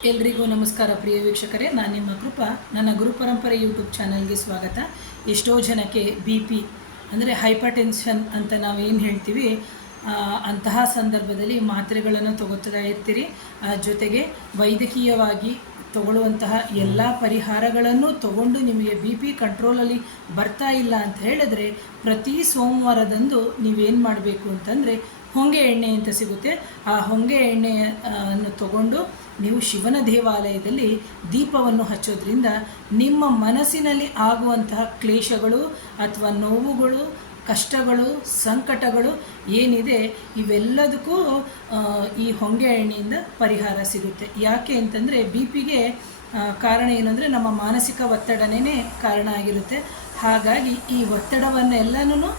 ಎಲ್ರಿಗೂ ನಮಸ್ಕಾರ ಪ್ರಿಯ ವೀಕ್ಷಕರೇ, ನಾನು ನಿಮ್ಮ ಕೃಪಾ. ನನ್ನ ಗುರುಪರಂಪರೆ ಯೂಟ್ಯೂಬ್ ಚಾನಲ್ಗೆ ಸ್ವಾಗತ. ಎಷ್ಟೋ ಜನಕ್ಕೆ BP ಅಂದರೆ ಹೈಪರ್ ಟೆನ್ಷನ್ ಅಂತ ನಾವು ಏನು ಹೇಳ್ತೀವಿ, ಅಂತಹ ಸಂದರ್ಭದಲ್ಲಿ ಮಾತ್ರೆಗಳನ್ನು ತಗೋತಾ ಇರ್ತೀರಿ. ಜೊತೆಗೆ ವೈದ್ಯಕೀಯವಾಗಿ ತಗೊಳ್ಳುವಂತಹ ಎಲ್ಲ ಪರಿಹಾರಗಳನ್ನು ತಗೊಂಡು ನಿಮಗೆ BP ಕಂಟ್ರೋಲಲ್ಲಿ ಬರ್ತಾ ಇಲ್ಲ ಅಂತ ಹೇಳಿದ್ರೆ, ಪ್ರತಿ ಸೋಮವಾರದಂದು ನೀವೇನು ಮಾಡಬೇಕು ಅಂತಂದರೆ, ಹೊಂಗೆ ಎಣ್ಣೆ ಅಂತ ಸಿಗುತ್ತೆ. ಆ ಹೊಂಗೆ ಎಣ್ಣೆಯನ್ನು ತಗೊಂಡು ನೀವು ಶಿವನ ದೇವಾಲಯದಲ್ಲಿ ದೀಪವನ್ನು ಹಚ್ಚೋದ್ರಿಂದ ನಿಮ್ಮ ಮನಸ್ಸಿನಲ್ಲಿ ಆಗುವಂತಹ ಕ್ಲೇಶಗಳು ಅಥವಾ ನೋವುಗಳು, ಕಷ್ಟಗಳು, ಸಂಕಟಗಳು ಏನಿದೆ ಇವೆಲ್ಲದಕ್ಕೂ ಈ ಹೊಂಗೆ ಎಣ್ಣೆಯಿಂದ ಪರಿಹಾರ ಸಿಗುತ್ತೆ. ಯಾಕೆ ಅಂತಂದರೆ, BPಗೆ ಕಾರಣ ಏನಂದರೆ ನಮ್ಮ ಮಾನಸಿಕ ಒತ್ತಡನೇ ಕಾರಣ ಆಗಿರುತ್ತೆ. ಹಾಗಾಗಿ ಈ ಒತ್ತಡವನ್ನೆಲ್ಲನೂ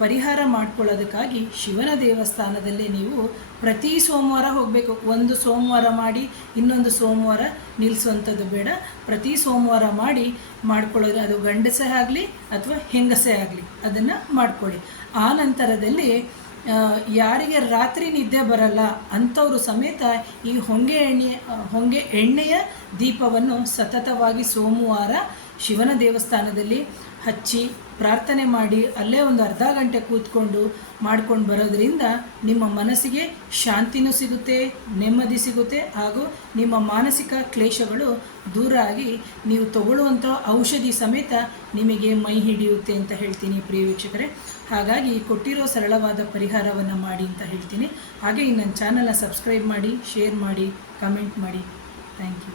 ಪರಿಹಾರ ಮಾಡ್ಕೊಳ್ಳೋದಕ್ಕಾಗಿ ಶಿವನ ದೇವಸ್ಥಾನದಲ್ಲಿ ನೀವು ಪ್ರತಿ ಸೋಮವಾರ ಹೋಗಬೇಕು. ಒಂದು ಸೋಮವಾರ ಮಾಡಿ ಇನ್ನೊಂದು ಸೋಮವಾರ ನಿಲ್ಲಿಸುವಂಥದ್ದು ಬೇಡ. ಪ್ರತಿ ಸೋಮವಾರ ಮಾಡ್ಕೊಳ್ಳೋದು, ಅದು ಗಂಡಸೇ ಆಗಲಿ ಅಥವಾ ಹೆಂಗಸೇ ಆಗಲಿ ಅದನ್ನು ಮಾಡಿಕೊಳ್ಳಿ. ಆ ನಂತರದಲ್ಲಿ ಯಾರಿಗೆ ರಾತ್ರಿ ನಿದ್ದೆ ಬರಲ್ಲ ಅಂಥವರು ಸಮೇತ ಈ ಹೊಂಗೆ ಎಣ್ಣೆಯ ದೀಪವನ್ನು ಸತತವಾಗಿ ಸೋಮವಾರ ಶಿವನ ದೇವಸ್ಥಾನದಲ್ಲಿ ಹಚ್ಚಿ ಪ್ರಾರ್ಥನೆ ಮಾಡಿ ಅಲ್ಲೇ ಒಂದು ಅರ್ಧ ಗಂಟೆ ಕೂತ್ಕೊಂಡು ಮಾಡ್ಕೊಂಡು ಬರೋದ್ರಿಂದ ನಿಮ್ಮ ಮನಸ್ಸಿಗೆ ಶಾಂತಿನೂ ಸಿಗುತ್ತೆ, ನೆಮ್ಮದಿ ಸಿಗುತ್ತೆ, ಹಾಗೂ ನಿಮ್ಮ ಮಾನಸಿಕ ಕ್ಲೇಶಗಳು ದೂರ ಆಗಿ ನೀವು ತಗೊಳ್ಳುವಂಥ ಔಷಧಿ ಸಮೇತ ನಿಮಗೆ ಮೈ ಹಿಡಿಯುತ್ತೆ ಅಂತ ಹೇಳ್ತೀನಿ ಪ್ರಿಯ ವೀಕ್ಷಕರೇ. ಹಾಗಾಗಿ ಕೊಟ್ಟಿರೋ ಸರಳವಾದ ಪರಿಹಾರವನ್ನು ಮಾಡಿ ಅಂತ ಹೇಳ್ತೀನಿ. ಹಾಗೆ ನನ್ನ ಚಾನಲ್ನ ಸಬ್ಸ್ಕ್ರೈಬ್ ಮಾಡಿ, ಶೇರ್ ಮಾಡಿ, ಕಮೆಂಟ್ ಮಾಡಿ. Thank you.